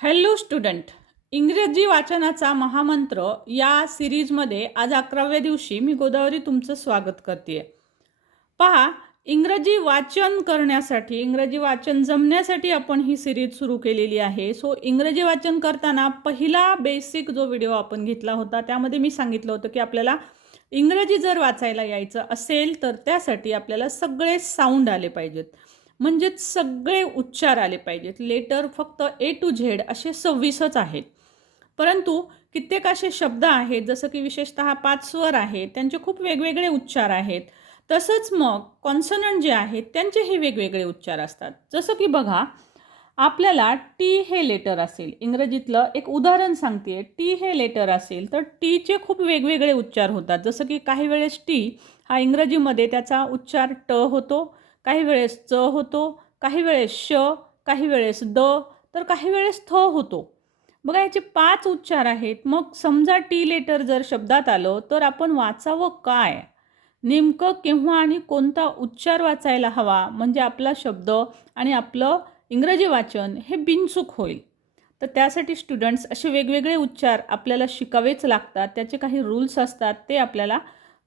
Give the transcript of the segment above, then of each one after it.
Hello student. इंग्रजी वाचनाचा महामंत्र या सिरीजमध्ये आज अकराव्या दिवशी मी गोदावरी तुमचं स्वागत करते. पहा इंग्रजी वाचन करण्यासाठी इंग्रजी वाचन जमण्यासाठी आपण ही सिरीज सुरू केलेली आहे. सो इंग्रजी वाचन करताना पहिला बेसिक जो व्हिडिओ आपण घेतला होता त्यामध्ये मी सांगितलं होतं की आपल्याला इंग्रजी जर वाचायला यायचं असेल तर त्यासाठी आपल्याला सगळे साऊंड आले पाहिजेत. म्हणजेच सगळे उच्चार आले पाहिजेत. लेटर फक्त ए टू झेड असे सव्वीसच आहेत. परंतु कित्येक असे शब्द आहेत जसं की विशेषतः पाच स्वर आहेत त्यांचे खूप वेगवेगळे उच्चार आहेत. तसंच मग कॉन्सनंट जे आहेत त्यांचेही वेगवेगळे उच्चार असतात. जसं की बघा आपल्याला टी हे लेटर असेल. इंग्रजीतलं एक उदाहरण सांगते. टी हे लेटर असेल तर टीचे खूप वेगवेगळे उच्चार होतात. जसं की काही वेळेस टी हा इंग्रजीमध्ये त्याचा उच्चार ट होतो. काही वेळेस च होतो काही वेळेस श काही वेळेस द तर काही वेळेस थ होतो. बघा याचे पाच उच्चार आहेत. मग समजा टी लेटर जर शब्दात आलं तर आपण वाचावं काय? नेमकं केव्हा आणि कोणता उच्चार वाचायला हवा? म्हणजे आपला शब्द आणि आपलं इंग्रजी वाचन हे बिनचूक होईल. तर त्यासाठी स्टुडंट्स असे वेगवेगळे उच्चार आपल्याला शिकावेच लागतात. त्याचे काही रूल्स असतात ते आपल्याला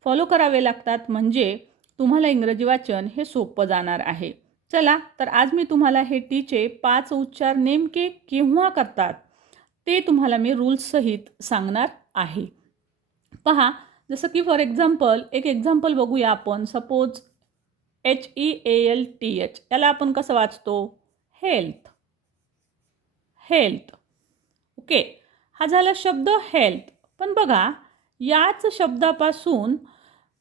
फॉलो करावे लागतात. म्हणजे तुम्हाला इंग्रजी वाचन हे सोपं जाणार आहे. चला तर आज मी तुम्हाला हे टीचे पाच उच्चार नेमके केव्हा करतात ते तुम्हाला मी रूल्ससहित सांगणार आहे. पहा जसं की फॉर एक्झाम्पल एक एक्झाम्पल बघूया आपण. Suppose H E A L T H याला आपण कसं वाचतो? हेल्थ. हेल्थ. ओके हा झाला शब्द हेल्थ. पण बघा याच शब्दापासून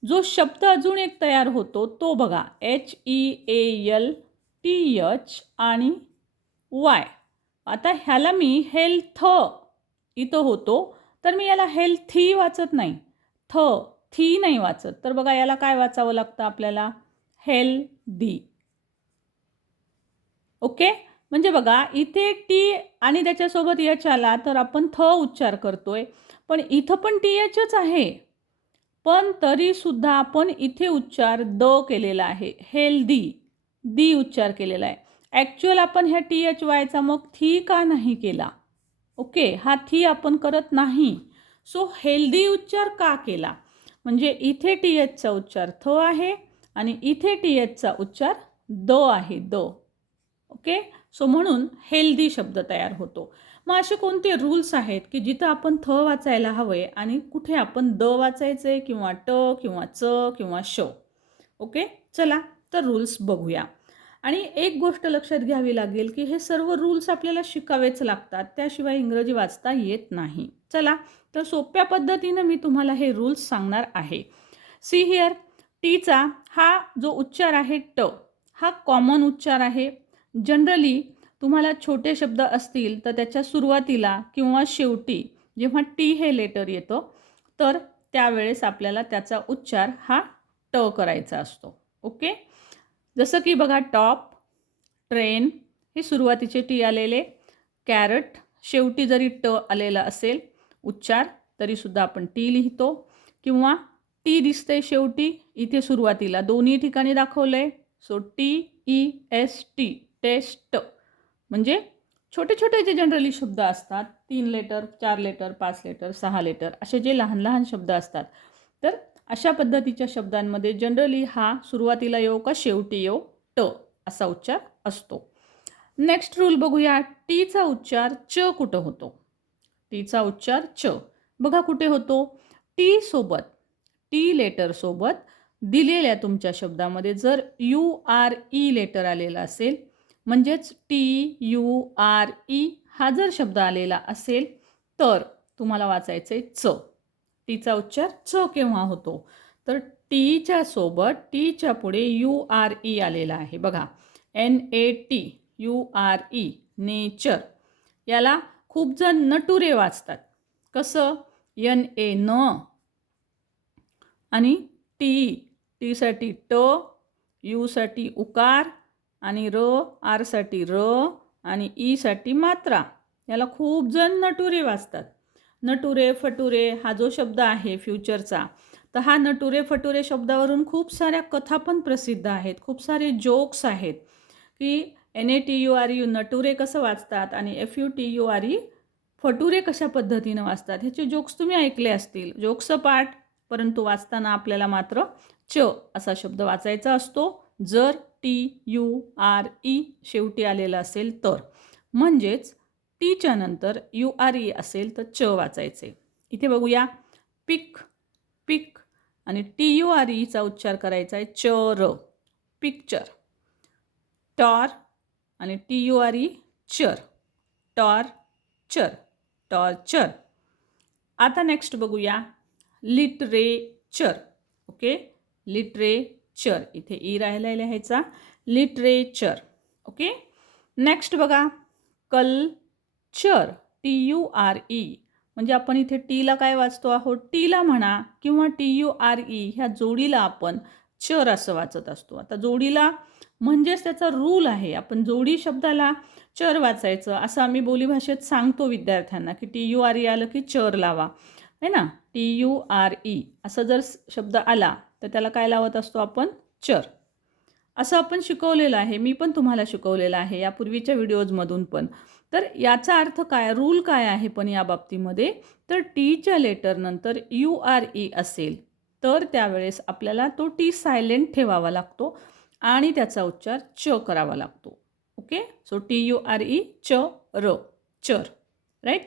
जो शब्द अजून एक तयार होतो तो बघा. H E A L T H आणि वाय आता ह्याला मी हेल्थ इथं होतो तर मी याला हेल्थी वाचत नाही. थ थी नाही वाचत. तर बघा याला काय वाचावं लागतं आपल्याला? Healthy okay? म्हणजे बघा इथे टी आणि त्याच्यासोबत यच आला तर आपण थ उच्चार करतोय. पण इथं पण टी एचच आहे. पण तरीसुद्धा आपण इथे उच्चार द केलेला आहे. हेल्दी दी. उच्चार केलेला आहे. ॲक्च्युअल आपण ह्या टी एच वायचा मग थी का नाही केला? ओके हा थी आपण करत नाही. सो हेल्दी उच्चार का केला? म्हणजे इथे टी एचचा उच्चार थ आहे आणि इथे टी एचचा उच्चार द आहे द. ओके? सो म्हणून हेल्दी शब्द तयार होतो. मग असे कोणते रूल्स आहेत की जिथं आपण थ वाचायला हवंय आणि कुठे आपण द वाचायचे किंवा ट किंवा च किंवा श? ओके चला तर रूल्स बघूया. आणि एक गोष्ट लक्षात घ्यावी लागेल की हे सर्व रूल्स आपल्याला शिकावेच लागतात. त्याशिवाय इंग्रजी वाचता येत नाही. चला तर सोप्या पद्धतीनं मी तुम्हाला हे रूल्स सांगणार आहे. सी हिअर टीचा हा जो उच्चार आहे ट हा कॉमन उच्चार आहे. जनरली तुम्हाला छोटे शब्द असतील तर त्याच्या सुरुवातीला किंवा शेवटी जेव्हा टी हे लेटर येतं तर त्यावेळेस आपल्याला त्याचा उच्चार हा ट करायचा असतो. ओके? जसं की बघा टॉप ट्रेन हे सुरुवातीचे टी आलेले. कॅरट शेवटी जरी ट आलेला असेल उच्चार तरीसुद्धा आपण टी लिहितो. किंवा टी दिसते शेवटी इथे सुरुवातीला दोन्ही ठिकाणी दाखवलं आहे so T E S T test म्हणजे छोटे छोटे जे जनरली शब्द असतात तीन लेटर चार लेटर पाच लेटर सहा लेटर असे जे लहान लहान शब्द असतात. तर अशा पद्धतीच्या शब्दांमध्ये जनरली हा सुरुवातीला येऊ का शेवटी येऊ ट असा उच्चार असतो. नेक्स्ट रूल बघूया. टीचा उच्चार च कुठं होतो? टीचा उच्चार च. बघा कुठे होतो? टी सोबत टी लेटर सोबत दिलेल्या तुमच्या शब्दामध्ये जर यू आर ई लेटर आलेला असेल म्हणजेच टी यू आर ई हा जर शब्द आलेला असेल तर तुम्हाला वाचायचं आहे च. टीचा उच्चार च केव्हा होतो? तर टीच्या सोबत टीच्या पुढे यू आर ई आलेला आहे. बघा N A T U R E nature याला खूप जण नटुरे वाचतात. कसं? एन ए न आणि टी टीसाठी ट यूसाठी उकार आणि र आरसाठी र आणि ईसाठी मात्रा. याला खूप जण नटुरे वाचतात. नटुरे फटुरे हा जो शब्द आहे फ्युचरचा तर हा नटुरे फटुरे शब्दावरून खूप साऱ्या कथा पण प्रसिद्ध आहेत. खूप सारे जोक्स आहेत की N A T U R U nature कसं वाचतात आणि F U T U R E future कशा पद्धतीनं वाचतात. ह्याचे जोक्स तुम्ही ऐकले असतील. जोक्स पाठ परंतु वाचताना आपल्याला मात्र च असा शब्द वाचायचा असतो. जर टी यू आर ई शेवटी आलेलं असेल तर. म्हणजेच टीच्या नंतर यू आर ई असेल तर च वाचायचे. इथे बघूया. पिक पिक आणि टी यू आर ईचा उच्चार करायचा आहे च र पिक्चर. टॉर आणि टी यू आर ई चर. टॉर चर. टॉर्चर आता नेक्स्ट बघूया. लिटरेचर. ओके? लिटरे चर इथे e ई राहिला लिहायचा. लिटरेचर ओके नेक्स्ट बघा. Culture T U R E म्हणजे आपण इथे टीला काय वाचतो आहोत? टीला म्हणा किंवा टी यू आर ई ह्या जोडीला आपण चर असं वाचत असतो. आता जोडीला म्हणजेच त्याचा रूल आहे. आपण जोडी शब्दाला चर वाचायचं. असं आम्ही बोलीभाषेत सांगतो विद्यार्थ्यांना की टी यू आर ई आलं की चर लावा. है ना? टी यू आर ई असं जर शब्द आला तर त्याला काय लावत असतो आपण? चर. असं आपण शिकवलेलं आहे. मी पण तुम्हाला शिकवलेलं आहे या पूर्वीच्या व्हिडिओजमधून पण. तर याचा अर्थ काय? रूल काय आहे पण या बाबतीमध्ये? तर टीच्या लेटरनंतर यू आर ई असेल. तर त्यावेळेस आपल्याला तो टी सायलेंट ठेवावा लागतो आणि त्याचा उच्चार च करावा लागतो. Okay? So T U R E च र. चर. Right?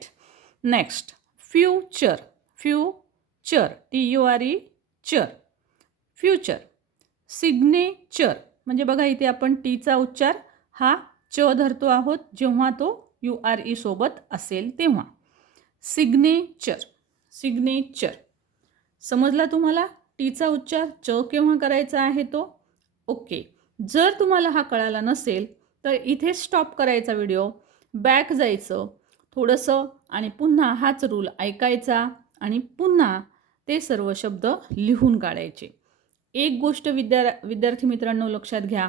Next. Future. Future. T U R E चर. फ्युचर. सिग्नेचर. म्हणजे बघा इथे आपण टीचा उच्चार हा च धरतो आहोत जेव्हा तो यू आर ई सोबत असेल तेव्हा. सिग्नेचर. सिग्नेचर. समजला तुम्हाला? टीचा उच्चार च केव्हा करायचा आहे तो? ओके. जर तुम्हाला हा कळाला नसेल तर इथे स्टॉप करायचा व्हिडिओ बॅक जायचं. थोडंसं आणि पुन्हा हाच रूल ऐकायचा आणि पुन्हा ते सर्व शब्द लिहून काढायचे. एक गोष्ट विद्या विद्यार्थी मित्रांनो लक्षात घ्या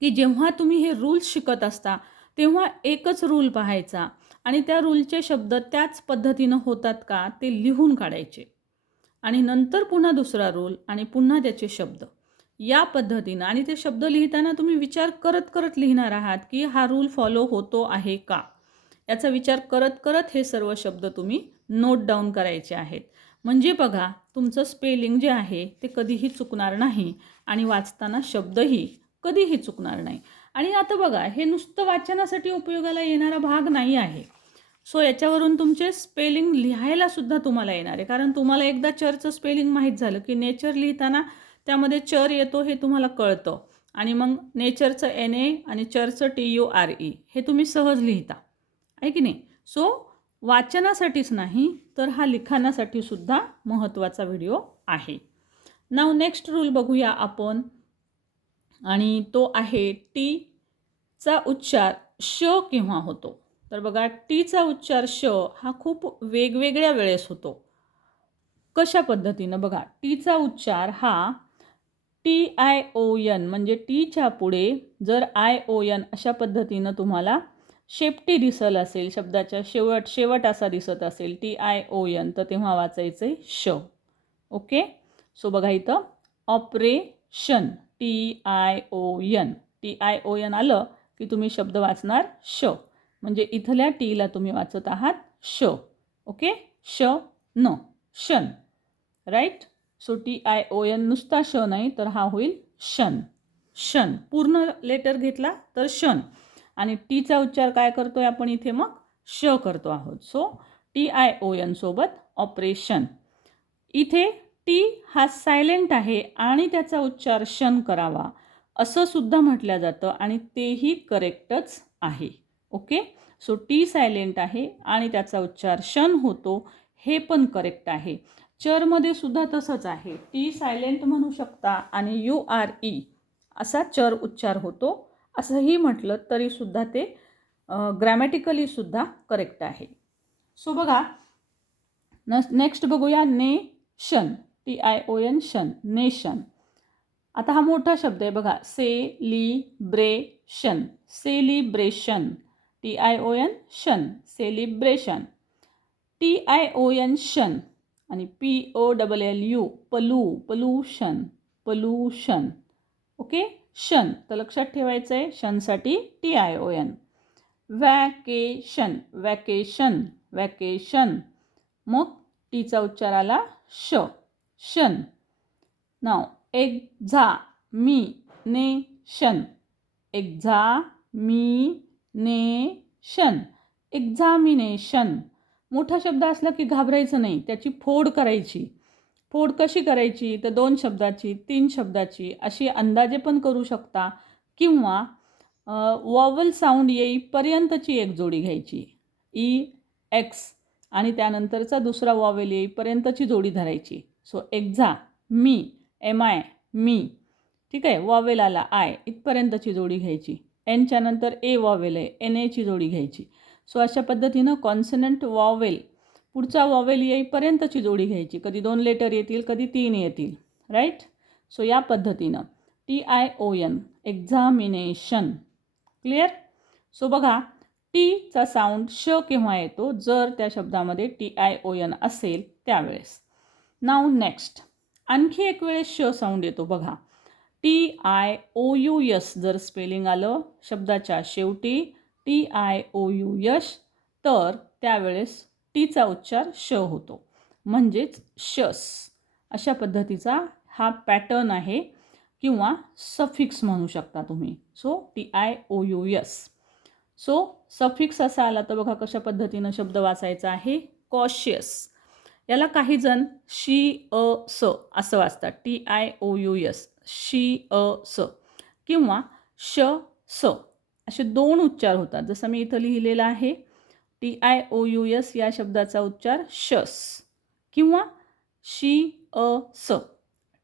की जेव्हा तुम्ही हे रूल्स शिकत असता तेव्हा एकच रूल पाहायचा आणि त्या रूलचे शब्द त्याच पद्धतीनं होतात का ते लिहून काढायचे. आणि नंतर पुन्हा दुसरा रूल आणि पुन्हा त्याचे शब्द. या पद्धतीनं आणि ते शब्द लिहिताना तुम्ही विचार करत करत लिहिणार आहात की हा रूल फॉलो होतो आहे का? याचा विचार करत करत हे सर्व शब्द तुम्ही नोट डाऊन करायचे आहेत. म्हणजे बघा तुमचं स्पेलिंग जे आहे ते कधीही चुकणार नाही. आणि वाचताना शब्दही कधीही चुकणार नाही. आणि आता बघा हे नुसतं वाचनासाठी उपयोगाला येणारा भाग नाही आहे. सो याच्यावरून तुमचे स्पेलिंग लिहायला सुद्धा तुम्हाला येणार आहे. कारण तुम्हाला एकदा चरचं स्पेलिंग माहीत झालं की नेचर लिहिताना त्यामध्ये चर येतो हे तुम्हाला कळतं. आणि मग नेचरचं एन ए आणि चरचं टी यू आर ई हे तुम्ही सहज लिहिता. आहे की नाही? सो वाचनासाठीच नाही तर हा लिखाणासाठी सुद्धा महत्त्वाचा व्हिडिओ आहे. नाव नेक्स्ट रूल बघूया आपण. आणि तो आहे टीचा उच्चार श केव्हा होतो? तर बघा टीचा उच्चार श हा खूप वेगवेगळ्या वेळेस होतो. कशा पद्धतीनं? बघा टीचा उच्चार हा टी आय ओ यन म्हणजे टीच्या पुढे जर आय ओ यन अशा पद्धतीनं तुम्हाला शेपटी दिसल असेल शब्दाच्या शेवट शेवट असा दिसत असेल टी आय ओ यन तर तेव्हा वाचायचं आहे श. ओके? सो बघा इथं operation T I O N T I O N आलं की तुम्ही शब्द वाचणार श. म्हणजे इथल्या टीला तुम्ही वाचत आहात श. ओके? श न शन. Right so T I O N नुसता श नाही तर हा होईल शन. शन. पूर्ण लेटर घेतला तर शन. आणि टीचा उच्चार काय करतो आहे आपण इथे मग? श करतो आहोत. So T I O N सोबत ऑपरेशन इथे टी हा सायलेंट आहे आणि त्याचा उच्चार शन करावा. असं सुद्धा म्हटलं जातं आणि तेही करेक्टच आहे. ओके सो टी सायलेंट आहे आणि त्याचा उच्चार शन होतो. हे पण करेक्ट आहे. चरमध्ये सुद्धा तसंच आहे. टी सायलेंट म्हणू शकता आणि यू आर ई असा चर उच्चार होतो. असंही म्हटलं तरीसुद्धा ते ग्रॅमॅटिकलीसुद्धा करेक्ट आहे. सो बघा न नेक्स्ट बघूया nation T I O N शन नेशन आता हा मोठा शब्द आहे बघा celebration celebration T I O N शन celebration T I O N शन आणि P O double L U flu pollution pollution okay शन तर लक्षात ठेवायचं आहे शनसाठी T I O N vacation vacation vacation मग टीचा उच्चार आला श शन नाव एक्झा मी ने शन एक्झा मी ने शन एक्झामिनेशन मोठा शब्द असला की घाबरायचं नाही त्याची फोड करायची. फोड कशी करायची? तर दोन शब्दाची तीन शब्दाची अशी अंदाजे पण करू शकता. किंवा वॉवल साऊंड येईपर्यंतची एक जोडी घ्यायची. ई एक्स आणि त्यानंतरचा दुसरा वॉवेल येईपर्यंतची जोडी धरायची. सो एक्झा मी एम आय मी. ठीक आहे? वॉवेल आला आय इथपर्यंतची जोडी घ्यायची. एनच्या नंतर ए वॉवेल आहे एन एची जोडी घ्यायची. सो अशा पद्धतीनं कॉन्सनंट वॉवेल पुढचा वॉवेल येईपर्यंतची जोडी घ्यायची. कधी दोन लेटर येतील कधी तीन येतील. राईट सो या पद्धतीनं. T I O N examination clear so बघा टीचा साऊंड श केव्हा येतो? जर त्या शब्दामध्ये टी आय ओ एन असेल त्यावेळेस. नाव नेक्स्ट आणखी एक वेळेस श साऊंड येतो बघा. T I O U S जर स्पेलिंग आलं शब्दाच्या शेवटी T I O U S तर त्यावेळेस टीचा उच्चार श होतो. म्हणजेच शस. अशा पद्धतीचा हा पॅटर्न आहे किंवा सफिक्स म्हणू शकता तुम्ही. So T I O U S so suffix असा आला तर बघा कशा पद्धतीनं शब्द वाचायचा आहे. कॉशियस. याला काही जण शी अ स असं वाचतात. T I O U S शी अ स. किंवा श स. असे दोन उच्चार होतात. जसं मी इथं लिहिलेलं आहे. T I O U S या शब्दाचा उच्चार शस किंवा शी अ स.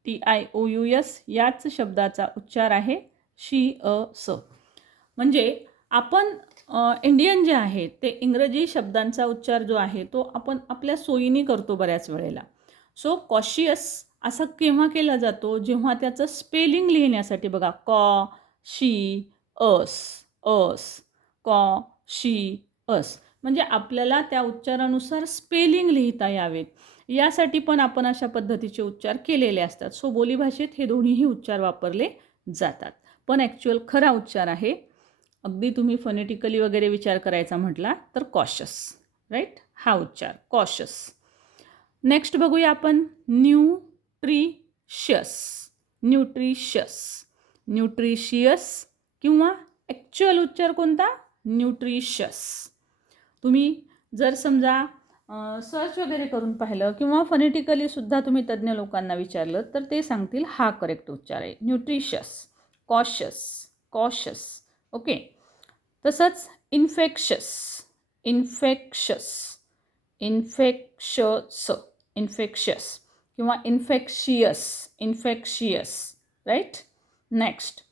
T I O U S याच शब्दाचा उच्चार आहे शी अ स. म्हणजे आपण इंडियन जे आहे ते इंग्रजी शब्दांचा उच्चार जो आहे तो आपण आपल्या सोयीने करतो बऱ्याच वेळेला. सो कॉशियस असा केव्हा केला जातो? जेव्हा त्याचं स्पेलिंग लिहिण्यासाठी बघा कॉ शी अस अस कॉ शी अस. म्हणजे आपल्याला त्या उच्चारानुसार स्पेलिंग लिहिता यावेत. यासाठी पण आपण अशा पद्धतीचे उच्चार केलेले असतात. सो बोलीभाषेत हे दोन्हीही उच्चार वापरले जातात. पण ॲक्च्युअल खरा उच्चार आहे. अगदी तुम्ही फनेटिकली वगैरे विचार करायचा म्हटला तर कॉशस राईट हा उच्चार कॉशस नेक्स्ट बघूया आपण न्यूट्रिशियस न्यूट्रिशियस न्यूट्रिशियस किंवा ॲक्च्युअल उच्चार कोणता? न्यूट्रिशियस तुम्ही जर समजा सर्च वगैरे करून पाहिलं किंवा फनेटिकलीसुद्धा तुम्ही तज्ज्ञ लोकांना विचारलं तर ते सांगतील हा करेक्ट उच्चार आहे. न्यूट्रिशस कॉशस कॉशस ओके तसंच इन्फेक्शस इन्फेक्शस इन्फेक्शस इन्फेक्शस किंवा इन्फेक्शियस इन्फेक्शियस राईट नेक्स्ट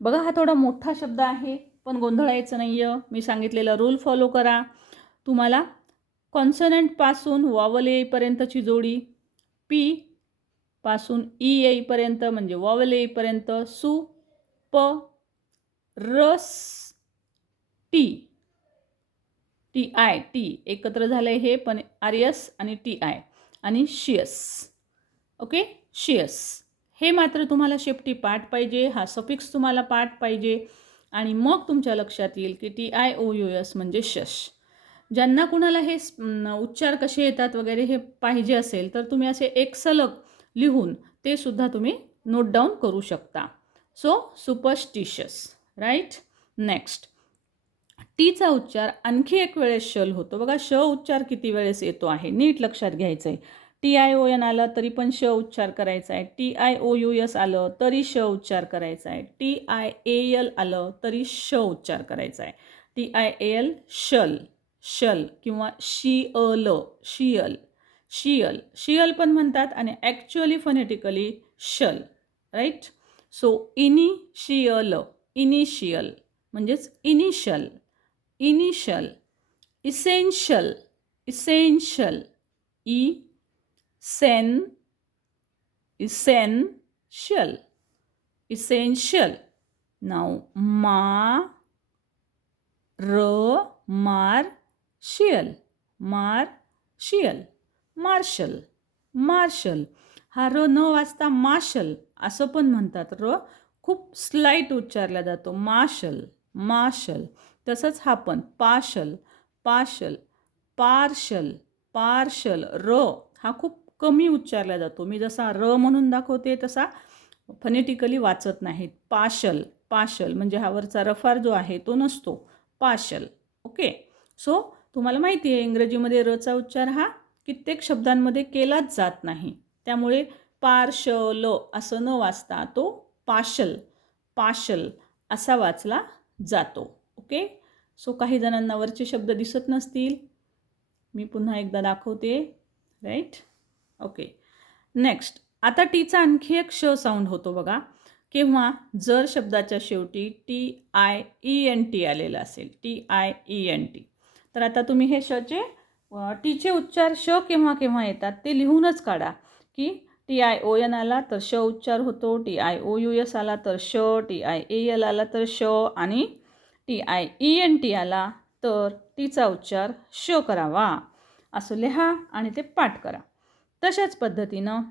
बघा हा थोडा मोठा शब्द आहे पण गोंधळायचं नाही आहे मी सांगितलेला रूल फॉलो करा. तुम्हाला कॉन्सनंटपासून वॉवल येईपर्यंतची जोडी पी पासून ई येईपर्यंत म्हणजे वॉवल येईपर्यंत सु प रस टी. टी आय टी एकत्र झालं आहे हे पण आर एस आणि टी आय आणि शियस ओके शियस हे मात्र तुम्हाला शेपटी पाठ पाहिजे हा सफिक्स तुम्हाला पाठ पाहिजे आणि मग तुमच्या लक्षात येईल की T I O U S म्हणजे शश. ज्यांना कुणाला हे उच्चार कसे येतात वगैरे हे पाहिजे असेल तर तुम्ही असे एक सलग लिहून ते सुद्धा तुम्ही नोट डाऊन करू शकता. सो सुपरस्टिशियस राईट नेक्स्ट टीचा उच्चार आणखी एक वेळेस शल होतो. बघा श उच्चार किती वेळेस येतो आहे? नीट लक्षात घ्यायचं आहे टी आय ओ एन आलं तरी पण श उच्चार करायचा आहे. T I O U S आलं तरी श उच्चार करायचा आहे. टी आय ए एल आलं तरी श उच्चार करायचा आहे. टी आय ए एल शल शल किंवा शी अ ल शियल शियल शियल पण म्हणतात आणि ॲक्च्युअली फनेटिकली शल राईट सो इनिशियल इनिशियल म्हणजेच initial initial essential essential essential essential नाव मा र मार शियल मार शियल मार्शल मार्शल. हा र न वाचता मार्शल असं पण म्हणतात र. खूप स्लाईट उच्चारला जातो. Martial martial. तसंच हा पण पाशल पाशल पार्शल पार्शल र. हा खूप कमी उच्चारला जातो. मी जसा र म्हणून दाखवते तसा फनेटिकली वाचत नाहीत. पाशल पाशल म्हणजे हा वरचा रफार जो आहे तो नसतो. पाशल. ओके? सो तुम्हाला माहिती आहे इंग्रजीमध्ये रचा उच्चार हा कित्येक शब्दांमध्ये केलाच जात नाही. त्यामुळे पार्शल असं न वाचता तो पाशल पाशल असा वाचला जातो. ओके? सो काही जणांना वरचे शब्द दिसत नसतील. मी पुन्हा एकदा दाखवते. राईट ओके नेक्स्ट आता टीचा आणखी एक श साऊंड होतो बघा. किंवा जर शब्दाच्या शेवटी T I E N T आलेलं असेल T I E N T. तर आता तुम्ही हे शचे टीचे उच्चार श केव्हा केव्हा येतात ते लिहूनच काढा. की टी आय ओ एन आला तर श उच्चार होतो T I O U S आला तर श टी आय ए एल आला तर श आणि T I E N T आला तर टीचा उच्चार श करावा. असं लिहा आणि ते पाठ करा. तशाच पद्धतीनं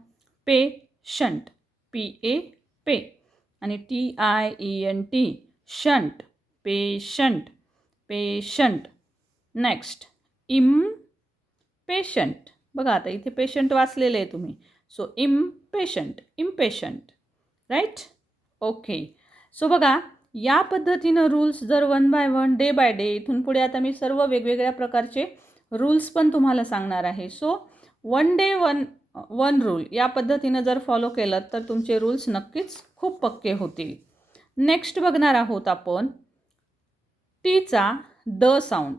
पे शंट पी ए पे आणि T I E N T shunt patient patient next इम पेशंट बघा आता इथे पेशंट वाचलेले आहे तुम्ही. So impatient impatient right okay so बघा या पद्धतीनं रूल्स जर one by one day by day इथून पुढे आता मी सर्व वेगवेगळ्या प्रकारचे रूल्स पण तुम्हाला सांगणार आहे. So one day one one rule या पद्धतीनं जर फॉलो केलं तर तुमचे रूल्स नक्कीच खूप पक्के होतील. नेक्स्ट बघणार आहोत आपण. टीचा द साऊंड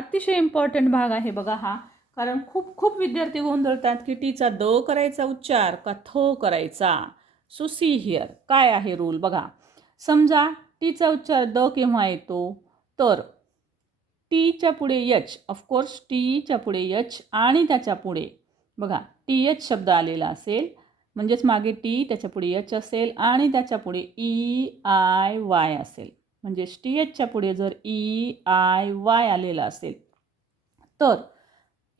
अतिशय इम्पॉर्टंट भाग आहे बघा हा. कारण खूप खूप विद्यार्थी गोंधळतात की टीचा द करायचा उच्चार का थो करायचा? सो सी हिअर काय आहे रूल बघा. समजा टीचा उच्चार द केव्हा येतो? तर टीच्या पुढे यच ऑफकोर्स टीच्या पुढे यच आणि त्याच्या पुढे. बघा टी एच शब्द आलेला असेल. म्हणजेच मागे टी त्याच्या पुढे यच असेल आणि त्याच्या पुढे ई आय वाय असेल. म्हणजेच टी एचच्या पुढे जर e, ई आय वाय आलेला असेल तर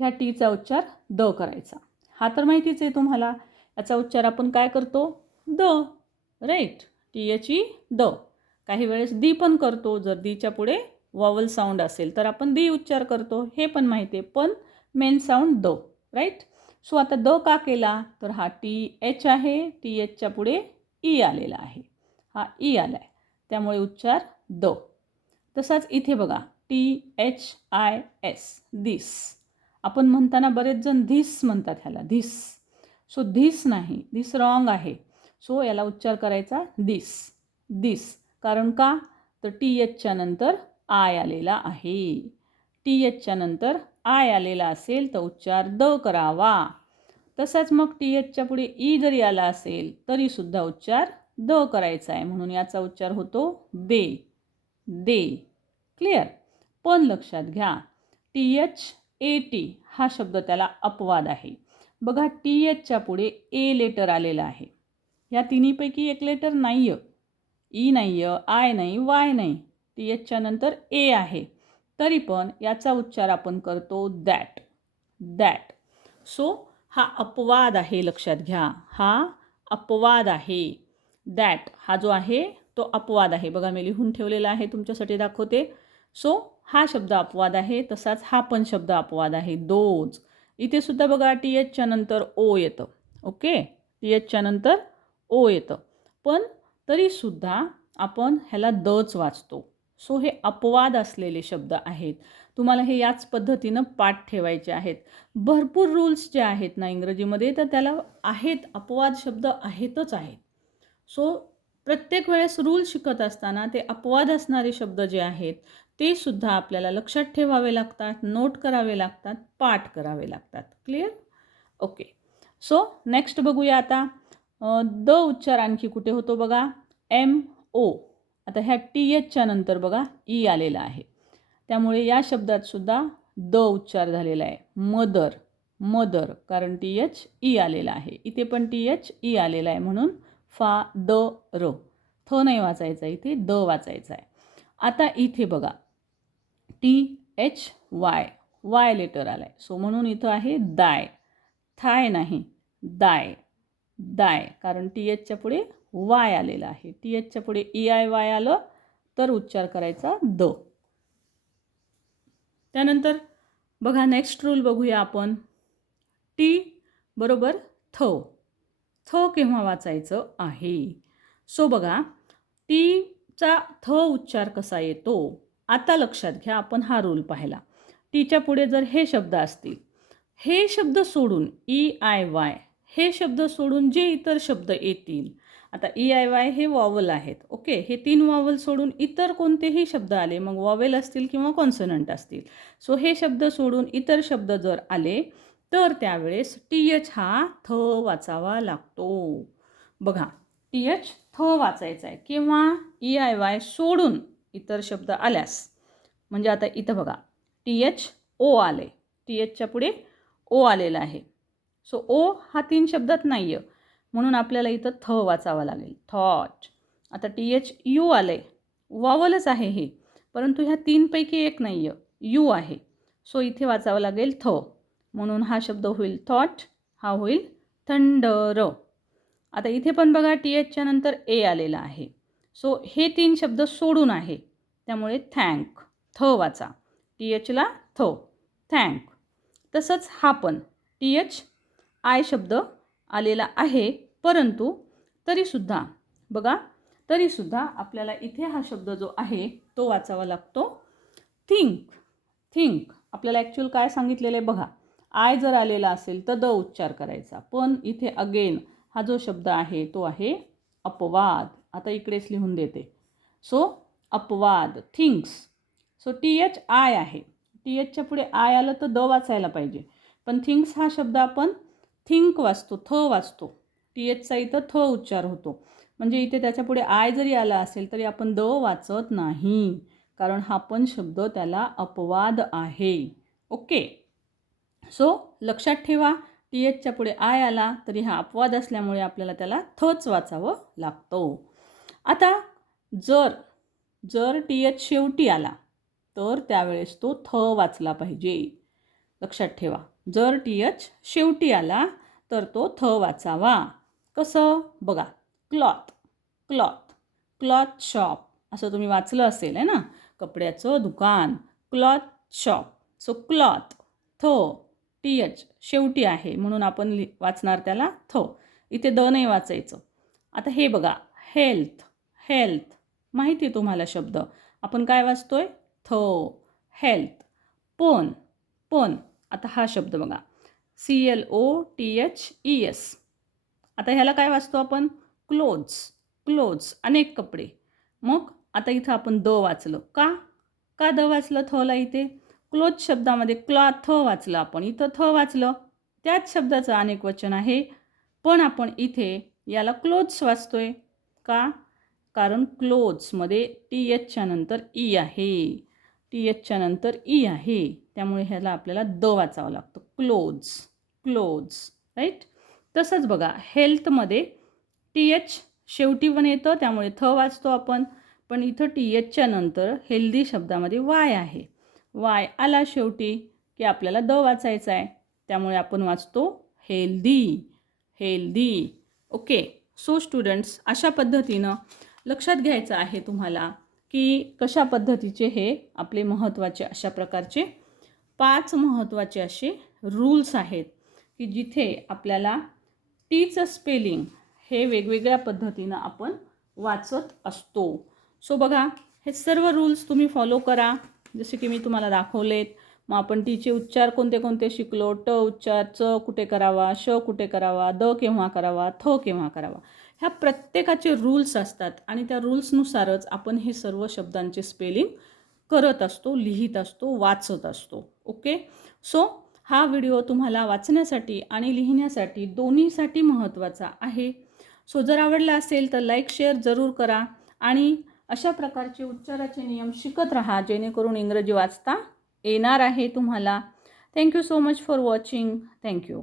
ह्या टीचा उच्चार द करायचा. हा तर माहितीच आहे तुम्हाला. याचा उच्चार आपण काय करतो? The right T H E the. काही वेळेस दी पण करतो. जर दीच्या पुढे वॉवल साऊंड असेल तर आपण दी उच्चार करतो. हे पण माहिती आहे. पण main sound the right so आता द का केला? तर हा टी एच आहे. टी एचच्या पुढे ई आलेला आहे. हा e ई आला आहे त्यामुळे उच्चार द. तसाच इथे बघा T H I S this आपण म्हणताना बरेच जण धिस म्हणतात ह्याला धिस सो धिस नाही धिस रॉंग आहे. सो याला उच्चार करायचा धीस दिस कारण का? तर टी एचच्या नंतर आय आलेला आहे. टी एचच्या नंतर आय आलेला असेल तर उच्चार द करावा. तसाच मग टी एचच्या पुढे ई जरी आला असेल तरीसुद्धा उच्चार द करायचा आहे म्हणून याचा उच्चार होतो दे. दे. क्लिअर पण लक्षात घ्या टी एच ए टी हा शब्द त्याला अपवाद आहे. बघा टी एचच्या पुढे ए लेटर आलेला आहे. या तिन्हीपैकी एक लेटर e नाही आहे ई नाही आहे आय नाही. वाय नाही टी एचच्या नंतर ए आहे. तरी पण याचा उच्चार आपण करतो दॅट दॅट सो हा अपवाद आहे लक्षात घ्या. हा अपवाद आहे. दॅट हा जो आहे तो अपवाद आहे. बघा मी लिहून ठेवलेला आहे तुमच्यासाठी दाखवते. सो हा शब्द अपवाद आहे तसाच हा पण शब्द अपवाद आहे. दोज. इथे सुद्धा बघा टी एचच्या नंतर ओ येतं. ओके टी एचच्या नंतर ओ येतं. पण तरीसुद्धा आपण ह्याला दच वाचतो. सो हे अपवाद असलेले शब्द आहेत. तुम्हाला हे याच पद्धतीनं पाठ ठेवायचे आहेत. भरपूर रूल्स जे आहेत ना इंग्रजीमध्ये तर त्याला आहेत अपवाद शब्द आहेतच आहेत. सो प्रत्येक वेळेस रूल शिकत असताना ते अपवाद असणारे शब्द जे आहेत ते सुद्धा आपल्याला लक्षात ठेवावे लागतात नोट करावे लागतात पाठ करावे लागतात. क्लिअर ओके सो नेक्स्ट बघूया आता. द उच्चार आणखी कुठे होतो बघा? एम ओ आता ह्या टी एचच्या नंतर बघा ई आलेला आहे. त्यामुळे या शब्दात सुद्धा द उच्चार झालेला आहे. मदर मदर कारण टी एच ई आलेला आहे. इथे पण टी एच ई आलेला आहे म्हणून फा द र. थ नाही वाचायचा इथे द वाचायचा आहे. आता इथे बघा. T H Y Y letter आला आहे सो म्हणून इथं आहे दाय. थाय नाही. दाय. दाय. कारण टी एचच्या पुढे वाय आलेला आहे. टी एचच्या पुढे ई आय वाय आलं तर उच्चार करायचा द. त्यानंतर बघा नेक्स्ट रूल बघूया आपण. टी बरोबर थ. थ केव्हा वाचायचं आहे? सो बघा टीचा थ उच्चार कसा येतो? आता लक्षात घ्या आपण हा रोल पाहिला. टीच्या पुढे जर हे शब्द असतील हे शब्द सोडून ई आय वाय हे शब्द सोडून जे इतर शब्द येतील आता ई आय वाय हे वॉवल आहेत ओके हे तीन वॉवल सोडून इतर कोणतेही शब्द आले मग वॉवेल असतील किंवा कॉन्सनंट असतील. सो हे शब्द सोडून इतर शब्द जर आले तर त्यावेळेस टी एच हा थ वाचावा लागतो. बघा टी एच थ वाचायचा आहे किंवा ई आय वाय सोडून इतर शब्द आल्यास म्हणजे आता इथं बघा टी एच ओ आले. टी एचच्या पुढे ओ आलेला आहे. सो ओ हा तीन शब्दात नाही आहे म्हणून आपल्याला इथं थ वाचावं लागेल. थॉट. आता टी एच यू आले. वॉवलच आहे हे. परंतु ह्या तीनपैकी एक नाही आहे यू आहे. सो इथे वाचावं लागेल थ. म्हणून हा शब्द होईल थॉट हा होईल थंडर. आता इथे पण बघा टी एचच्या नंतर ए आलेला आहे. सो हे तीन शब्द सोडून आहे. त्यामुळे थँक थ वाचा. टी एचला थ थँक तसंच हा पण. टी एच आय शब्द आलेला आहे परंतु तरीसुद्धा बघा तरीसुद्धा आपल्याला इथे हा शब्द जो आहे तो वाचावा लागतो. थिंक थिंक आपल्याला ॲक्च्युअल काय सांगितलेलं आहे बघा. आय जर आलेला असेल तर द उच्चार करायचा. पण इथे अगेन हा जो शब्द आहे तो आहे अपवाद. आता इकडेच लिहून देते. सो अपवाद thinks so T H I आहे. टी एचच्या पुढे आय आलं तर द वाचायला पाहिजे. पण थिंक्स हा शब्द आपण थिंक वाचतो थ वाचतो. टी एचचा इथं थ उच्चार होतो. म्हणजे इथे त्याच्यापुढे आय जरी आला असेल तरी आपण द वाचत नाही. कारण हा पण शब्द त्याला अपवाद आहे. ओके सो लक्षात ठेवा टी एचच्या पुढे आय आला तरी हा अपवाद असल्यामुळे आपल्याला त्याला थच वाचावं लागतो. आता जर जर टी एच शेवटी आला तर त्यावेळेस तो थ वाचला पाहिजे. लक्षात ठेवा जर टी एच शेवटी आला तर तो थ वाचावा. कसं? बघा क्लॉथ क्लॉथ क्लॉथ शॉप असं तुम्ही वाचलं असेल आहे ना? कपड्याचं दुकान क्लॉथ शॉप सो क्लॉथ थ टी एच शेवटी आहे म्हणून आपण लि वाचणार त्याला थो. इथे द नाही वाचायचं. आता हे बघा हेल्थ हेल्थ. माहिती आहे तुम्हाला शब्द. आपण काय वाचतोय? थो. हेल्थ. पोन पोन आता हा शब्द बघा. C L O T H E S. आता ह्याला काय वाचतो आपण? क्लोथ्स क्लोथ्स अनेक कपडे. मग आता इथं आपण द वाचलं. का? का द वाचलं? थला इथे. क्लोथ शब्दामध्ये क्लॉथ थ वाचलं आपण. इथं थ वाचलं. त्याच शब्दाचं अनेक वचन आहे. पण आपण इथे याला क्लोथ्स वाचतोय. का? कारण क्लोथ्समध्ये टी एचच्या नंतर ई आहे. टी एचच्या नंतर ई आहे. त्यामुळे ह्याला आपल्याला द वाचावं लागतं. Clothes close right? तसंच बघा हेल्थमध्ये टी एच शेवटी पण येतं त्यामुळे थ वाचतो आपण. पण इथं टी एचच्या नंतर हेल्दी शब्दामध्ये वाय आहे. वाय आला शेवटी की आपल्याला द वाचायचा आहे. त्यामुळे आपण वाचतो healthy healthy. Okay so students अशा पद्धतीनं लक्षात घ्यायचं आहे तुम्हाला की कशा पद्धतीचे हे आपले महत्त्वाचे अशा प्रकारचे पाच महत्त्वाचे असे रूल्स आहेत की जिथे आपल्याला टीचं स्पेलिंग हे वेगवेगळ्या पद्धतीनं आपण वाचत असतो. सो बघा हे सर्व रूल्स तुम्ही फॉलो करा. जसे की मी तुम्हाला दाखवलेत. मग आपण तिचे उच्चार कोणते कोणते शिकलो? ट उच्चार च कुठे करावा? श कुठे करावा? द केव्हा करावा? थ केव्हा करावा? ह्या प्रत्येकाचे रूल्स असतात आणि त्या रूल्सनुसारच आपण हे सर्व शब्दांचे स्पेलिंग करत असतो लिहित असतो वाचत असतो. ओके सो हा व्हिडिओ तुम्हाला वाचण्यासाठी आणि लिहिण्यासाठी दोन्हीसाठी महत्त्वाचा आहे. सो जर आवडला असेल तर लाईक शेअर जरूर करा आणि अशा प्रकारचे उच्चाराचे नियम शिकत राहा जेणेकरून इंग्रजी वाचता येणार आहे तुम्हाला. Thank you so much for watching thank you